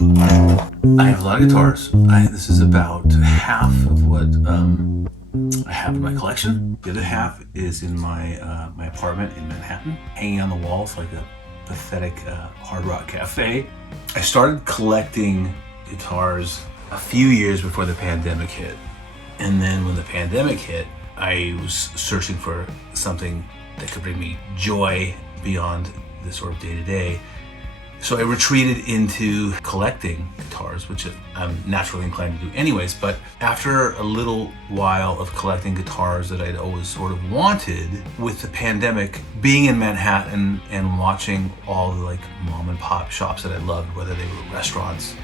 I have a lot of guitars. This is about half of what I have in my collection. The other half is in my my apartment in Manhattan, hanging on the walls like a pathetic hard rock cafe. I started collecting guitars a few years before the pandemic hit. And then when the pandemic hit, I was searching for something that could bring me joy beyond the sort of day-to-day. So I retreated into collecting guitars, which I'm naturally inclined to do anyways. But after a little while of collecting guitars that I'd always sort of wanted, with the pandemic, being in Manhattan and watching all the like mom and pop shops that I loved, whether they were restaurants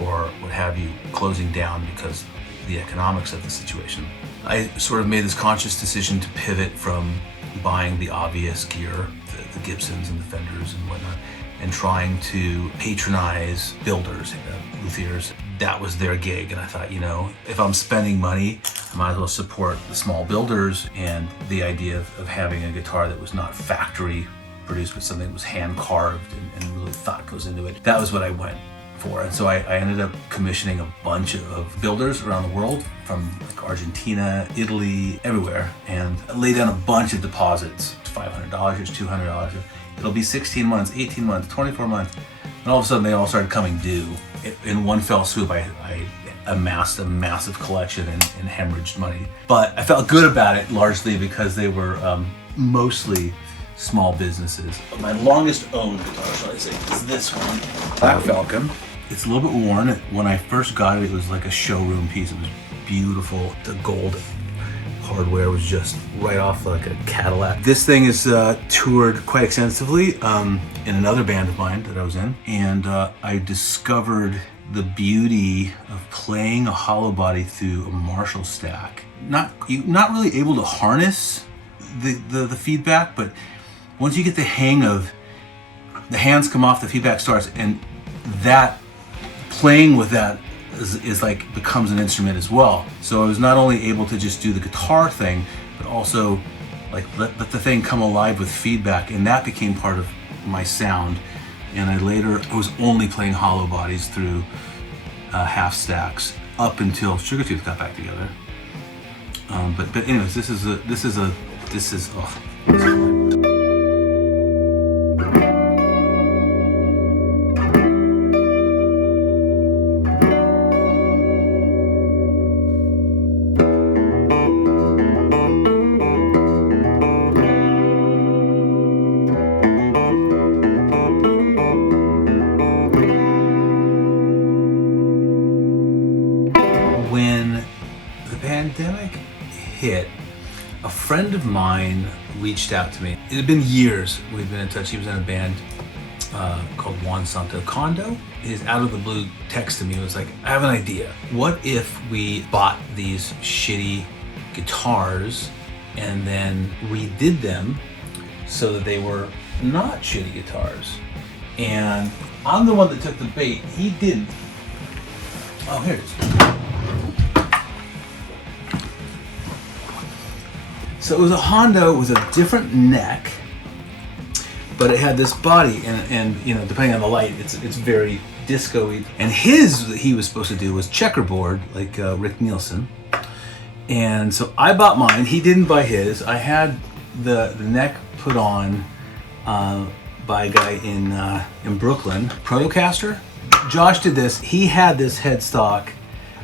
or what have you, closing down because the economics of the situation, I sort of made this conscious decision to pivot from buying the obvious gear, the Gibsons and the Fenders and whatnot, and trying to patronize builders, luthiers. That was their gig, and I thought, you know, if I'm spending money, I might as well support the small builders. And the idea of having a guitar that was not factory produced, but something that was hand carved and really thought goes into it, that was what I went for. And so I ended up commissioning a bunch of builders around the world, from like Argentina, Italy, everywhere, and I laid down a bunch of deposits. $500, here's $200. It'll be 16 months, 18 months, 24 months. And all of a sudden they all started coming due. In one fell swoop, I amassed a massive collection and hemorrhaged money. But I felt good about it, largely because they were mostly small businesses. My longest owned guitar, shall I say, is this one, Black Falcon. It's a little bit worn. When I first got it, it was like a showroom piece. It was beautiful. The gold hardware was just right off like a Cadillac. This thing is toured quite extensively in another band of mine that I was in, and I discovered the beauty of playing a hollow body through a Marshall stack. Not really able to harness the feedback, but once you get the hang of the hands come off, the feedback starts, and that playing with that is like becomes an instrument as well. So I was not only able to just do the guitar thing, but also like let the thing come alive with feedback, and that became part of my sound. And I was only playing hollow bodies through half stacks up until Sugartooth got back together. But anyways, this is when the pandemic hit, a friend of mine reached out to me. It had been years we'd been in touch. He was in a band called Juan Santo Condo. His out of the blue text to me was like, I have an idea. What if we bought these shitty guitars and then redid them so that they were not shitty guitars? And I'm the one that took the bait. He didn't. Oh, here it is. So it was a Hondo with a different neck, but it had this body, and you know, depending on the light, it's very disco-y. And he was supposed to do was checkerboard, like Rick Nielsen. And so I bought mine. He didn't buy his. I had the neck put on by a guy in Brooklyn, Protocaster. Josh did this. He had this headstock.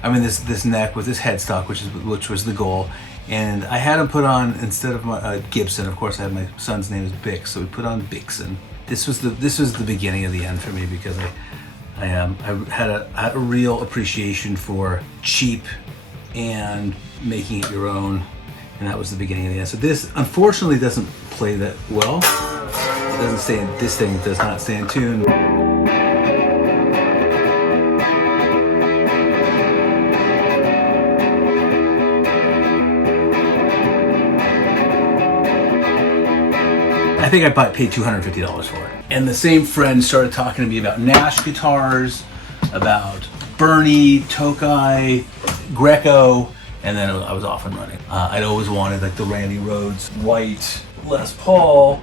I mean, this neck with this headstock, which was the goal. And I had him put on, instead of my Gibson, of course I had my son's name is Bix, so we put on Bixon. This was the beginning of the end for me, because I had a real appreciation for cheap and making it your own, and that was the beginning of the end. So this unfortunately doesn't play that well. It doesn't stay in, this thing does not stay in tune. I think I paid $250 for it. And the same friend started talking to me about Nash guitars, about Bernie, Tokai, Greco, and then I was off and running. I'd always wanted like the Randy Rhoads white Les Paul.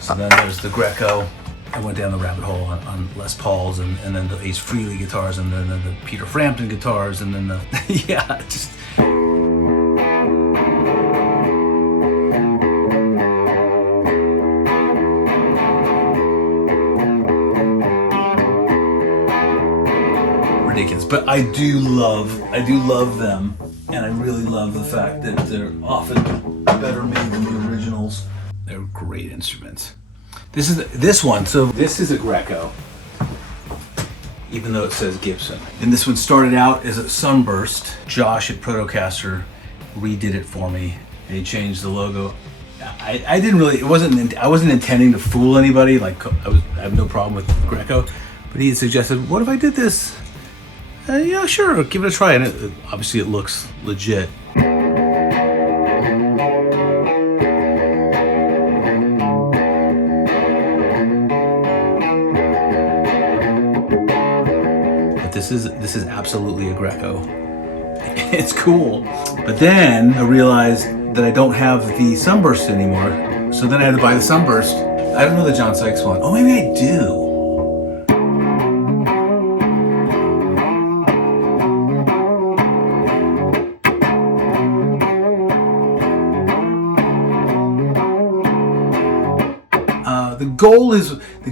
So then there's the Greco I went down the rabbit hole on Les Pauls and then the Ace Frehley guitars and then the Peter Frampton guitars and then the yeah, just. Ridiculous, but I do love them, and I really love the fact that they're often better made than the originals. They're great instruments. This is this is a Greco, even though it says Gibson. And this one started out as a Sunburst. Josh at Protocaster redid it for me. They changed the logo. I didn't really. I wasn't intending to fool anybody. Like I have no problem with Greco, but he had suggested, what if I did this? Yeah, sure, give it a try. And obviously it looks legit. But this is absolutely a Greco. It's cool. But then I realized that I don't have the Sunburst anymore. So then I had to buy the Sunburst. I don't know the John Sykes one. Oh, maybe I do. The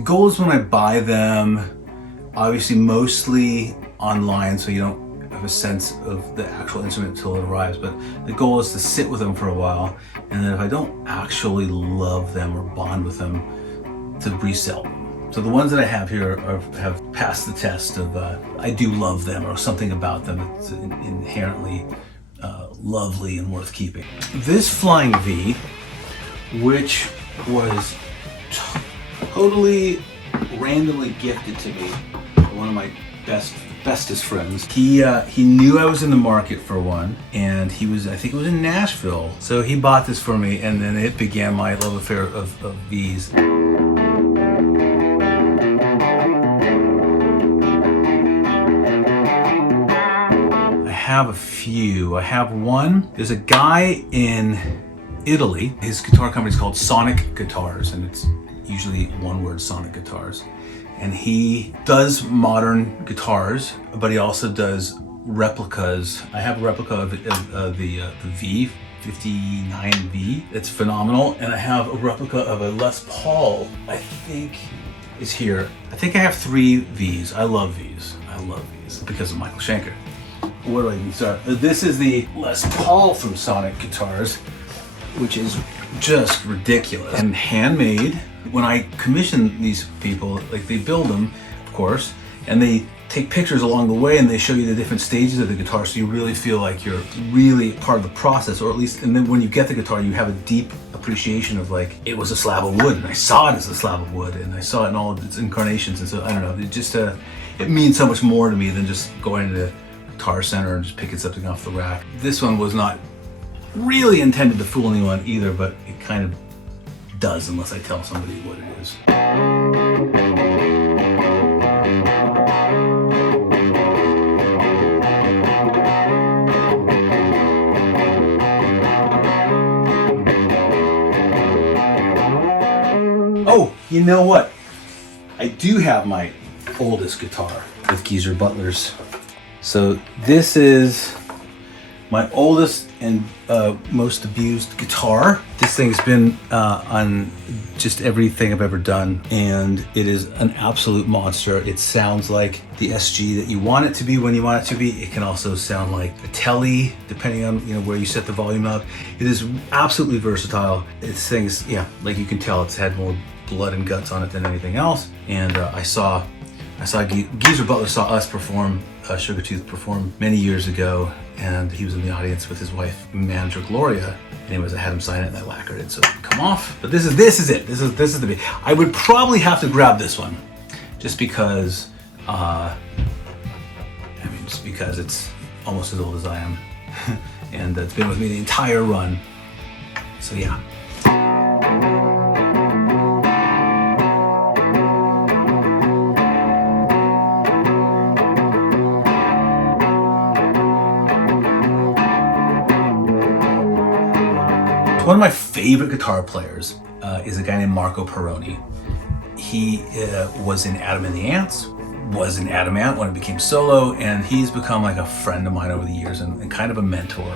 goal is when I buy them, obviously mostly online, so you don't have a sense of the actual instrument until it arrives, but the goal is to sit with them for a while, and then if I don't actually love them or bond with them, to resell them. So the ones that I have here have passed the test of I do love them, or something about them that's inherently lovely and worth keeping. This Flying V, which was totally randomly gifted to me by one of my bestest friends. He knew I was in the market for one, and I think it was in Nashville. So he bought this for me, and then it began my love affair of V's. I have a few. I have one. There's a guy in Italy. His guitar company is called Sonic Guitars, and it's usually one word, Sonic Guitars. And he does modern guitars, but he also does replicas. I have a replica of the V59V. It's phenomenal. And I have a replica of a Les Paul, I think is here. I think I have 3 Vs. I love Vs. Because of Michael Schenker. Where do I even start? This is the Les Paul from Sonic Guitars, which is just ridiculous and handmade. When I commission these people, like they build them, of course, and they take pictures along the way and they show you the different stages of the guitar, so you really feel like you're really part of the process, or at least, and then when you get the guitar, you have a deep appreciation of like, it was a slab of wood, and I saw it as a slab of wood, and I saw it in all of its incarnations, and so, I don't know, it just, it means so much more to me than just going to the Guitar Center and just picking something off the rack. This one was not really intended to fool anyone either, but it kind of does unless I tell somebody what it is. Oh, you know what? I do have my oldest guitar with Geezer Butlers. So this is my oldest and most abused guitar. This thing's been on just everything I've ever done, and it is an absolute monster. It sounds like the SG that you want it to be when you want it to be. It can also sound like a Tele, depending on where you set the volume up. It is absolutely versatile. This thing's, yeah, like you can tell, it's had more blood and guts on it than anything else. And I saw Geezer Butler saw us perform, Sugartooth perform many years ago, and he was in the audience with his wife, manager Gloria. Anyways, I had him sign it and I lacquered it so it would come off. But this is it. This is the big. I would probably have to grab this one, just because. Just because it's almost as old as I am, and it's been with me the entire run. So yeah. One of my favorite guitar players is a guy named Marco Perroni. He was in Adam and the Ants, was in Adam Ant when it became solo, and he's become like a friend of mine over the years and kind of a mentor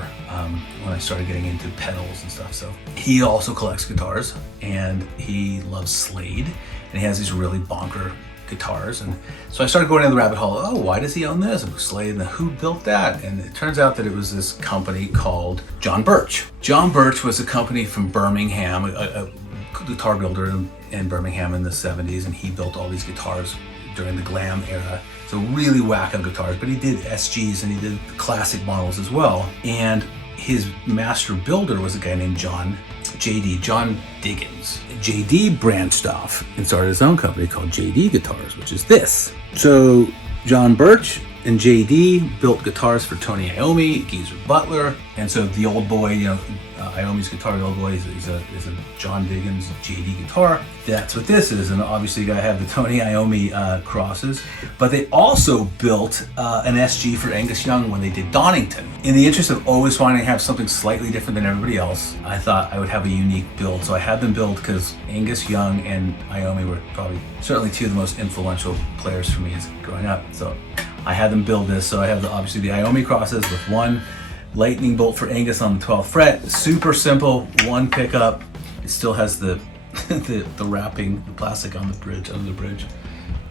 when I started getting into pedals and stuff. So he also collects guitars, and he loves Slade, and he has these really bonker guitars. And so I started going down the rabbit hole. Oh, why does he own this? And Slade, and who built that? And it turns out that it was this company called John Birch. John Birch was a company from Birmingham, a guitar builder in Birmingham in the 70s, and he built all these guitars during the glam era. So really wacko guitars, but he did SGs and he did classic models as well. And his master builder was a guy named John Diggins. JD branched off and started his own company called JD Guitars, which is this. So John Birch and JD built guitars for Tony Iommi, Geezer Butler, and so the old boy, Iommi's guitar, the old boy is a John Diggins JD guitar. That's what this is, and obviously you gotta have the Tony Iommi crosses. But they also built an SG for Angus Young when they did Donington. In the interest of always wanting to have something slightly different than everybody else, I thought I would have a unique build. So I had them build because Angus Young and Iommi were certainly two of the most influential players for me as growing up. So I had them build this. So I have obviously the Iommi crosses with one lightning bolt for Angus on the 12th fret. Super simple, one pickup. It still has the the wrapping, the plastic on the bridge, under the bridge.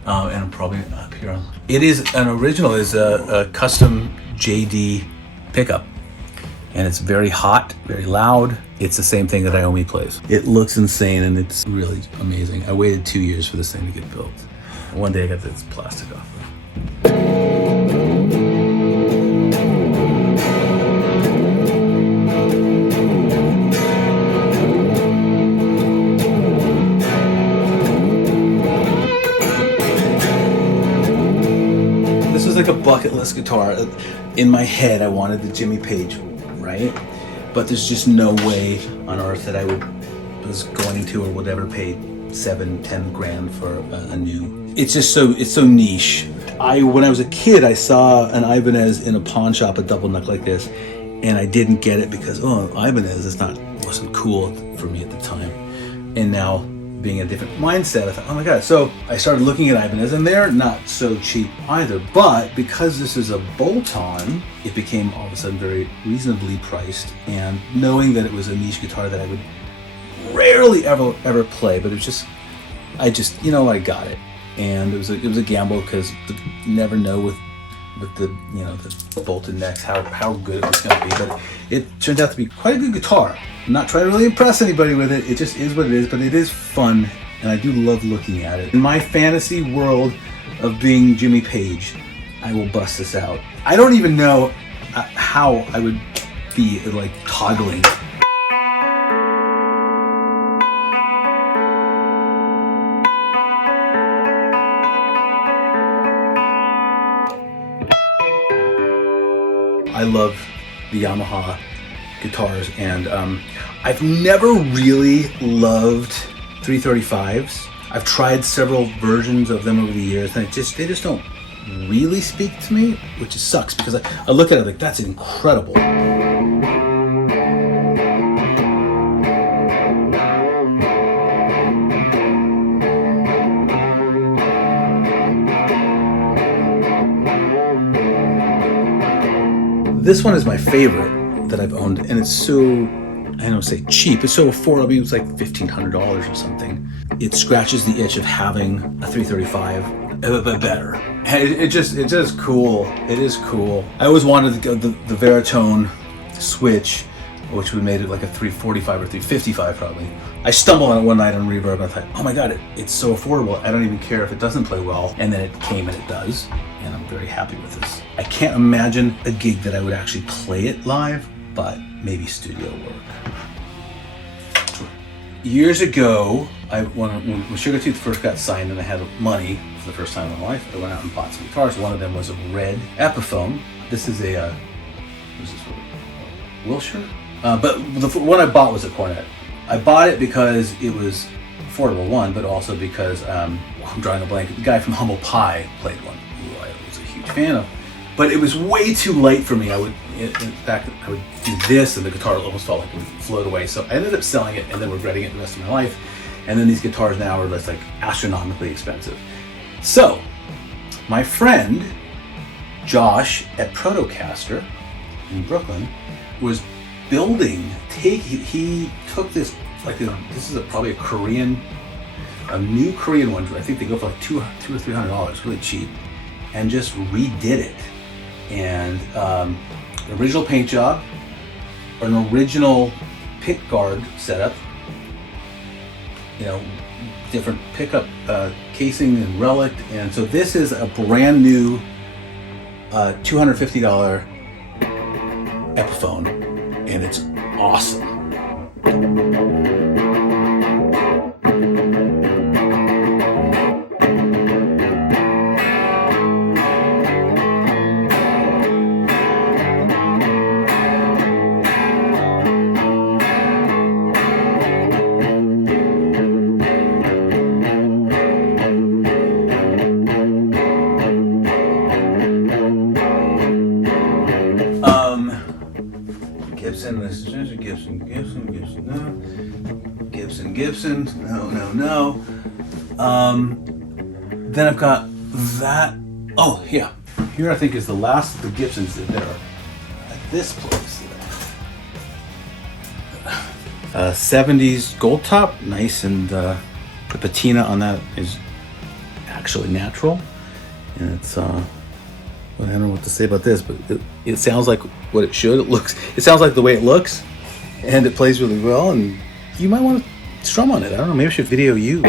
And I'm probably up here. It is an original, is a custom JD pickup. And it's very hot, very loud. It's the same thing that Iommi plays. It looks insane and it's really amazing. I waited 2 years for this thing to get built. One day I got this plastic off. This is like a bucket list guitar. In my head, I wanted the Jimmy Page, right? But there's just no way on earth that I was going to or would ever pay 7-10 grand for a new. It's just so niche. When I was a kid, I saw an Ibanez in a pawn shop, a double neck like this, and I didn't get it because Ibanez wasn't cool for me at the time. And now, being a different mindset, I thought, oh my god. So I started looking at Ibanez, and they're not so cheap either. But because this is a bolt-on, it became all of a sudden very reasonably priced. And knowing that it was a niche guitar that I would rarely ever play, but I got it. And it was a gamble because you never know with the bolted necks how good it was going to be. But it turned out to be quite a good guitar. I'm not trying to really impress anybody with it. It just is what it is, but it is fun, and I do love looking at it. In my fantasy world of being Jimmy Page, I will bust this out. I don't even know how I would be like toggling. I love the Yamaha guitars, and I've never really loved 335s. I've tried several versions of them over the years, and they just don't really speak to me, which just sucks because I look at it like, that's incredible. This one is my favorite that I've owned, and it's so, I don't say cheap, it's so affordable. I mean, it was like $1,500 or something. It scratches the itch of having a 335, but better. It's just cool. It is cool. I always wanted the Veritone switch, which would made it like a 345 or 355 probably. I stumbled on it one night on Reverb, and I thought, oh my god, it's so affordable. I don't even care if it doesn't play well. And then it came and it does, and I'm very happy with this. I can't imagine a gig that I would actually play it live, but maybe studio work. Years ago, when Sugartooth first got signed and I had money for the first time in my life, I went out and bought some guitars. One of them was a red Epiphone. This is a, Wilshire? But the one I bought was a Cornet. I bought it because it was affordable, one, but also because, I'm drawing a blank, the guy from Humble Pie played one, who I was a huge fan of. But it was way too light for me. In fact, I would do this and the guitar almost felt like it would float away. So I ended up selling it and then regretting it the rest of my life. And then these guitars now are just like astronomically expensive. So my friend Josh at Protocaster in Brooklyn was building, he took this, like, this is probably a new Korean one. I think they go for like $200 or $300, really cheap, and just redid it. And original paint job, an original pick guard setup, you know, different pickup casing and relic. And so this is a brand new $250 Epiphone, and it's awesome. Gibson, no. Then I've got that. Oh yeah, here I think is the last of the Gibsons that are at this place. 70s gold top, nice, and the patina on that is actually natural, and it's well, I don't know what to say about this, but it sounds like what it should. It sounds like the way it looks, and it plays really well. And you might want to strum on it. I don't know, maybe I should video you.